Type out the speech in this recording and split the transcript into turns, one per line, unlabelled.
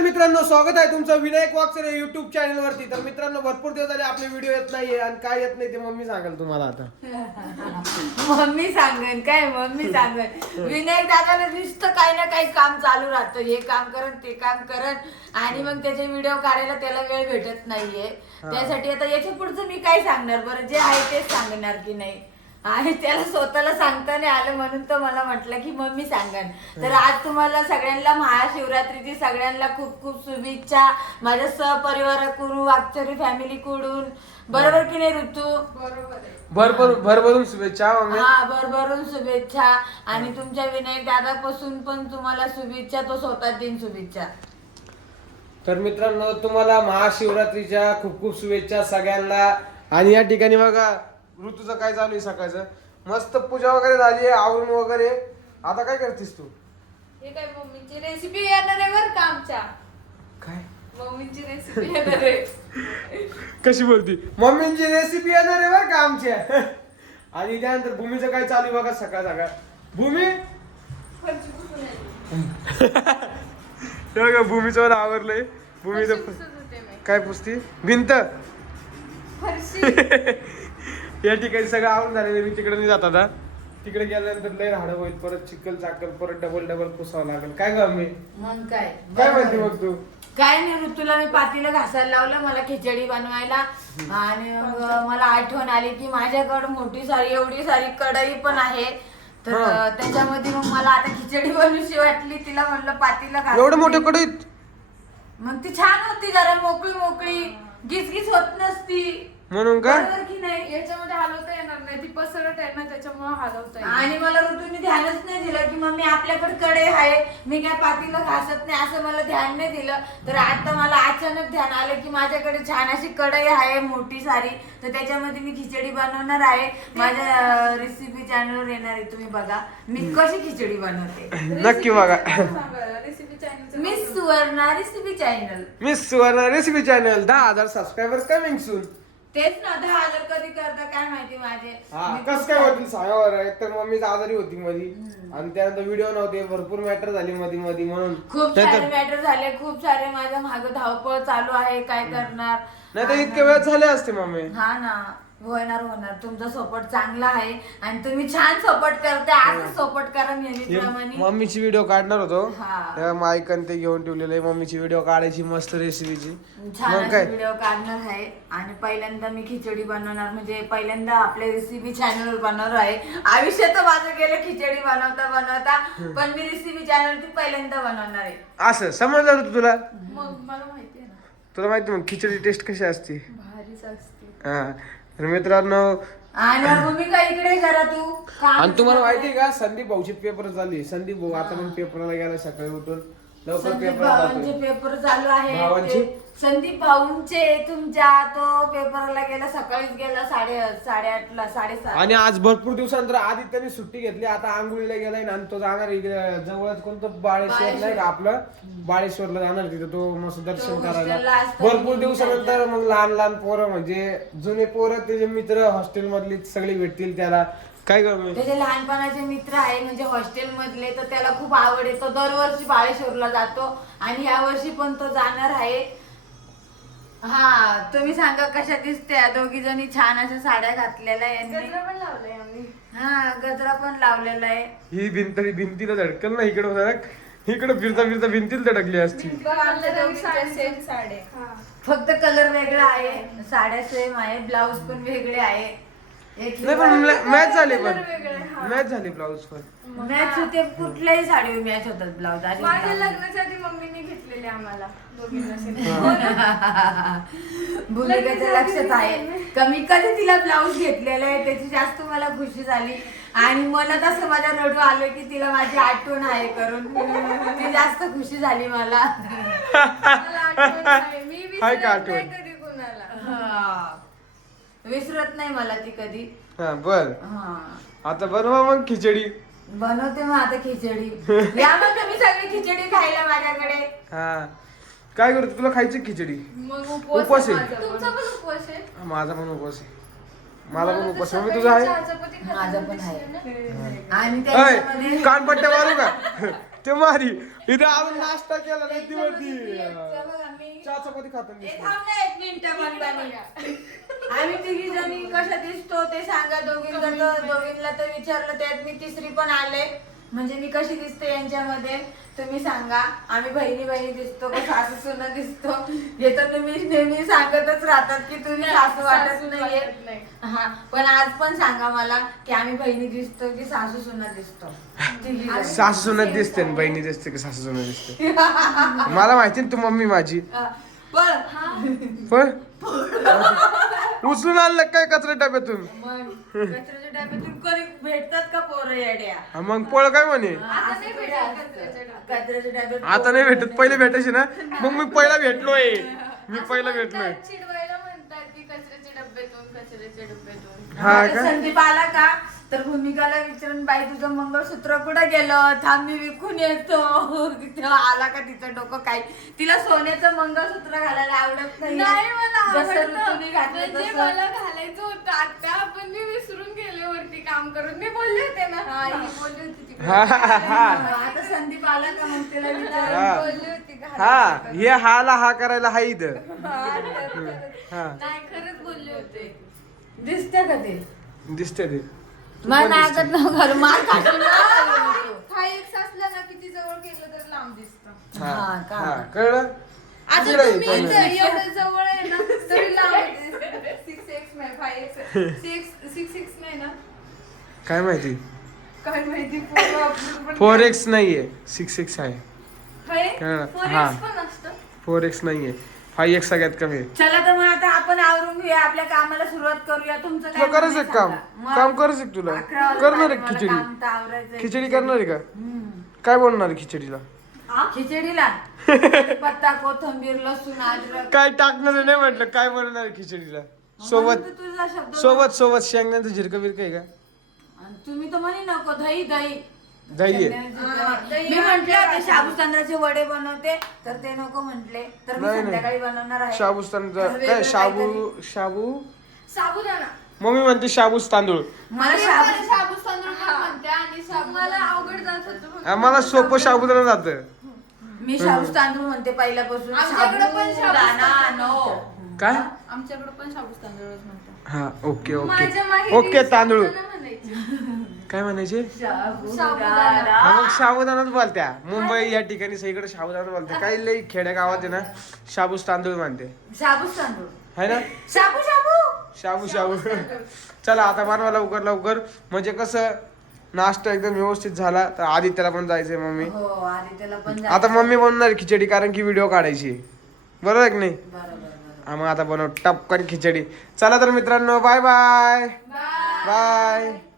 मित्रांनो, स्वागत आहे तुमचं विनायक वाकसरे युट्यूब चॅनल वरती. तर मित्रांनो, भरपूर दिवस झाले आपले व्हिडिओ येत नाहीये आणि काय येत नाही ते मम्मी सांगेल तुम्हाला आता.
मम्मी सांगेन काय, मम्मी सांगेन. विनायक दादाला नुसतं काही ना काही काम चालू राहतं, हे काम करन ते काम करन आणि मग त्याचे व्हिडिओ काढायला त्याला वेळ भेटत नाहीये. त्यासाठी आता याच्या पुढचं मी काय सांगणार बरं, जे आहे तेच सांगणार की नाही. आणि त्याला स्वतःला सांगता नाही आलं म्हणून तो मला म्हटलं की मम्मी सांगन. तर आज तुम्हाला सगळ्यांना महाशिवरात्रीची सगळ्यांना खूप खूप शुभेच्छा माझ्या सहपरिवाराकडून, वाकचरी फॅमिली कडून. बरोबर की नाही ऋतू?
बरोबर आहे.
भरभरून शुभेच्छा मम्मी.
हा, भरभरून शुभेच्छा. आणि तुमच्या विनायक दादापासून पण तुम्हाला शुभेच्छा, तो स्वतः दिन शुभेच्छा.
तर मित्रांनो, तुम्हाला महाशिवरात्रीच्या खूप खूप शुभेच्छा सगळ्यांना. आणि या ठिकाणी बघा ऋतूचं काय चालू आहे सकाळचं. मस्त पूजा वगैरे झाली, आवरून वगैरे. आता काय करतेस तू?
हे काय मम्मीची रेसिपी येणार आहे बरं का आमच्या.
काय
मम्मीची रेसिपी येणार आहे.
कशी बोलती? मम्मींची रेसिपी येणार आहे बरं का आमच्या. आणि त्यानंतर भूमीचं काय चालू आहे बघा सकाळ सकाळ. भूमी
फरची पुसून आली.
बघा भूमीचं मला आवरलंय. भूमीचं
फरशी पुसत होते मी.
काय पुसती? भिंत.
फरशी.
या ठिकाणी सगळं आवरून झालेलं. मी तिकडे नाही जात आता. तिकडे गेल्यानंतर लय राहणं होईल, परत चिखल चाकल परत डबल पुसावं लागेल. काय ग मी
मग काय
काय म्हणते मग तू?
काय नाही, ऋतूला मी पातीला घासायला लावलं मला खिचडी बनवायला. आणि मग मला आठवण आली की माझ्याकडे मोठी सारी एवढी सारी कढई पण आहे. तर त्याच्यामध्ये मग मला आता खिचडी बनवूशी वाटली. तिला म्हणलं पातीला घास.
एवढं मोठं कडीत?
मग ती छान होती, जरा मोकळी मोकळी, गिसगिस होत नसती.
म्हणून का?
बरोबर की नाही?
याच्यामध्ये हलवता येणार नाही, ती पसरट आहे ना त्याच्यामुळे हलवता येईल.
आणि मला ऋतूने ध्यानच नाही दिलं की मम्मी आपल्याकडे कढई आहे, मी काय पातीला घासत नाही असं मला ध्यान नाही दिलं. तर आता मला अचानक ध्यान आलं की माझ्याकडे छान अशी कढई आहे मोठी सारी. तर त्याच्यामध्ये मी खिचडी बनवणार आहे. माझ्या रेसिपी चॅनलवर येणार आहे, तुम्ही बघा मी कशी खिचडी बनवते.
नक्की बघा.
Recipe channel
miss Suvarna recipe channel.
Miss Suvarna recipe channel 10,000 subscriber coming soon.
तेच ना, 10,000 कधी करता काय माहिती माझे.
कस काय होतील सांगावर. एक तर मम्मीच आजारी होती मधी आणि त्यानंतर व्हिडिओ नव्हते, भरपूर मॅटर झाली मध्ये म्हणून.
खूप सारे मॅटर झाले, खूप सारे माझ्या मागे धावपळ चालू आहे. काय करणार
नाही तर इतके वेळ झाले असते मम्मी.
हा ना, होणार. तुमचा सपोर्ट चांगला आहे आणि तुम्ही छान सपोर्ट करता. असं सपोर्ट करा नेहमीप्रमाणे.
मम्मीची व्हिडिओ काढणार होतो,
हा.
माईक आणि ते घेऊन ठेवलेलं आहे. मम्मीची व्हिडिओ काढायची मस्त रेसिपीची.
छान
मग काय
व्हिडिओ काढणार आहे. आणि पहिल्यांदा मी खिचडी बनवणार, म्हणजे पहिल्यांदा आपल्या रेसिपी चॅनलवर बनवणार आहे. आयुष्यात माझं गेलं खिचडी बनवता, पण मी रेसिपी चॅनलवरती पहिल्यांदा बनवणार आहे.
असं समजलं होतं तुला?
मग मला माहिती आहे ना,
तुला माहिती मग खिचडी टेस्ट कशी असते?
भारीच असते.
हा. तर मित्रांनो,
आणि भूमिका इकडे करा तू.
आणि तुम्हाला माहिती आहे का, संदीप भाऊची पेपर झाली. संदीप भाऊ आता पण पेपरला गेला सकाळी उठून लवकर.
संदीप
पेपर
भावांचे पेपर चालू
भावांचे?
आहे. संदीप भाऊंचे तुमच्या, तो पेपरला गेला, सकाळीच गेला 8:30ला 7:30.
आणि आज भरपूर दिवसानंतर आदित्यने सुट्टी घेतली. आता आंघोळीला गेलाय आणि तो जाणार इकडे जवळच कोणतं बाळेश्वर नाही का आपलं, बाळेश्वरला जाणार तिथे तो मस्त दर्शन
तो
करायला.
हॉस्टेलला असतो.
भरपूर दिवसानंतर मग लहान पोरं म्हणजे जुने पोरं, त्याचे मित्र हॉस्टेल मधली सगळे भेटतील त्याला. काय करू?
त्याचे लहानपणाचे मित्र आहे म्हणजे हॉस्टेल मधले, तर त्याला खूप आवड आहे. तो दरवर्षी बाळेश्वरला जातो आणि या वर्षी पण तो जाणार आहे. हा, तुम्ही सांगा कशा दिसत्या दोघी जणी. छान अशा साड्या घातलेल्या आहे.
गजरा पण लावलाय आम्ही.
हा, गजरा पण लावलेला आहे.
ही भिंतीला धडकल ना, इकडे फिरता भिंतीला धडकली असती.
आमच्या दोघींच्या सेम साडे.
फक्त कलर वेगळा आहे, साड्या सेम आहे, ब्लाऊज पण वेगळे आहे.
नाही पण मॅच झाली, पण
वेगळे, हा.
मॅच झाली ब्लाऊज पण.
मॅच होते, कुठल्याही साडीवर मॅच होतात ब्लाऊज.
माझ्या लग्नाच्या आधी मम्मीने घेतलेले आम्हाला दोघींना सेम.
भूमिकेच्या लक्षात आहे कमी कधी तिला ब्लाऊज घेतलेला आहे, त्याची जास्त मला खुशी झाली. आणि मला तसं माझ्या रडू आलं की तिला माझी आठवण आहे करून. ती जास्त खुशी झाली मला.
मला आठवण आहे. मी
हाय का
विसरत नाही
आठवण?
कधी कुणाला.
हा. विसरत नाही मला ती कधी.
हा बर.
हा,
आता बनवा मग खिचडी.
बनवते मग आता खिचडी. या मग तुम्ही सगळी खिचडी खायला माझ्याकडे.
हा, काय करू तुला खायची खिचडी?
मग
उपवास
उपवास
आहे.
आहे माझा. तुमचा पण उपवास आहे?
माझा पण उपवास आहे. मला पण उपवास आहे. मी तुझा आहे.
माझा पण आहे. आणि
अय,
त्याच्यामध्ये
कानपट्ट्या मारू का? ते मारी इथे आपण नाश्ता केला नाही ती वरती
बघा, मी-
चहा चपाती खातो
ए, थांब ना एक मिनिटं बंदानी. आम्ही तिघी जणी कशा दिसतो ते सांगा. दोघींना तर विचारलं, त्यात मी तिसरी पण आले. म्हणजे मी कशी दिसते यांच्यामध्ये तुम्ही सांगा. आम्ही बहिणी दिसतो का सासू सुना दिसतो? हे तर तुम्ही नेहमी सांगतच राहतात की तुम्ही सासू वाटत नाहीये. हा, पण आज पण सांगा मला की आम्ही बहिणी दिसतो की सासू सुना दिसतो? तिघी जणी.
सासू सुनत दिसते ना बहिणी दिसते की सासू सुनत दिसते मला माहिती ना तू मम्मी माझी
पण
पण उचलून आणलं काय कचरा डब्यातून
मग कचऱ्याच्या डब्यातून कधी भेटतात का पोरं येड्या?
हा, मग पळ काय म्हणे
आता नाही भेटत
कचऱ्याच्या डब्यात
आता नाही भेटत पहिले भेटायचे ना मग मी पहिला भेटलोय मी पहिला भेटलोय
चिडवायला म्हणतात की कचऱ्याच्या डब्यातून
हा
आता
का?
संदीप आला का तर भूमिकाला विचारून, बाई तुझं मंगळसूत्र कुठं गेलं? थांब मी विकून येतो. तेव्हा आला का तिचं डोकं काय, तिला सोन्याचं मंगळसूत्र घालायला आवडत नाही.
नाही मला
जसं
आवडतं.
ऋतूने घातलं
म्हणजे
तसं.
मला घालायचं होतं आता पण मी विसरून गेले वरती काम करून. मी बोलले होते ना हा ही बोलली होती तिकडे.
हा हा हा
आता संदीप आला का मग तिला
हा.
विचार.
बोलली होती
हा
घालायचं.
हे हाला हा करायला हा इथं हा
नाही खरंच बोलले होते.
दिसतं का ते?
दिसते ते
मला नाकात न घालू, मार खाशील ना.
हा एक असला ना किती जवळ गेलं तर लांब दिसतं.
हा
हा का?
हा कळलं
आता
इकडे ये,
तुम्ही
कळलं.
इथं एवढं जवळ आहे ना तरी लांब 6x नाही 5x 6 नाही ना
काय माहिती
काय माहिती पोरं आपलं पण
4x नाहीये 6x आहे
काय?
कळलं?
4x
हा.
पण असतं.
4x नाहीये 5x सगळ्यात कमी आहे
चला तर मग आता आपण आवरून घेऊया, आपल्या कामाला सुरुवात करूया. तुमचं
तुला
काय
करायचं
म्हणणं
काम
आहे सांगा.
काम
मग
करायचं तुला
11 वाजता
करणार
आले,
आहे
मला
खिचडी
काम तर आवरायचंय.
खिचडी करणार आहे का
हम्म.
काय बनवणार आहे खिचडीला
खिचडीला पत्ता कोथिंबीर लसूण अद्रक.
काय टाकणार आहे नाही म्हटलं काय बनवणार आहे खिचडीला सोबत
म्हणून तर तुझा शब्द
सोबत शेंगण्याचं झिरकं बिरकं आहे का
आणि तुम्ही तर म्हणे नको दही दही
दही आहे
दही
मी म्हंटले होते शाबू तांदळाचे वडे बनवते तर ते नको म्हंटले, तर मी
नाही, नाही.
संध्याकाळी बनवणार आहे.
शाबूस तांदूळ
वेगळं
काय शाबू
काहीतरी.
शाबू
साबुदाणा
मम्मी म्हणते शाबूस तांदूळ
मला
मला
शाबू
शाबूस तांदूळ पण म्हणते आणि मला अवघड जात होतं
आम्हाला सोपं शाबूदाना जातं
मी शाबूस तांदूळ म्हणते पहिल्यापासून.
आमच्याकडे पण शाबूस
साबुदाणा
तांदूळ
नो.
काय
आमच्याकडे पण शाबूस तांदूळच म्हणतात.
हा ओके
माझ्या
ओके
माहेरी
ओके तांदूळ
साबुदाणा म्हणायचे.
काय म्हणायचे
साबुदाणा.
हा, मग शाबूदानाच बोलत्या मुंबई या ठिकाणी सगळीकडे शाबूदाना बोलते काही लई खेड्या गावात आहे ना शाबूस तांदूळ मानते
शाबूस तांदूळ
है ना
शाबू शाबू.
शाबू शाबू चला आता बनवा लवकर लवकर म्हणजे कसं नाश्ता एकदम व्यवस्थित झाला तर आदित्यला पण जायचंय मम्मी
हो आणि त्याला पण
आता मम्मी बनवणार खिचडी कारण की व्हिडिओ काढायची आहे. बरोबर आहे की नाही
बरोबर
हा मग आता बनव टपकन खिचडी चला तर मित्रांनो बाय बाय
बाय.
बाय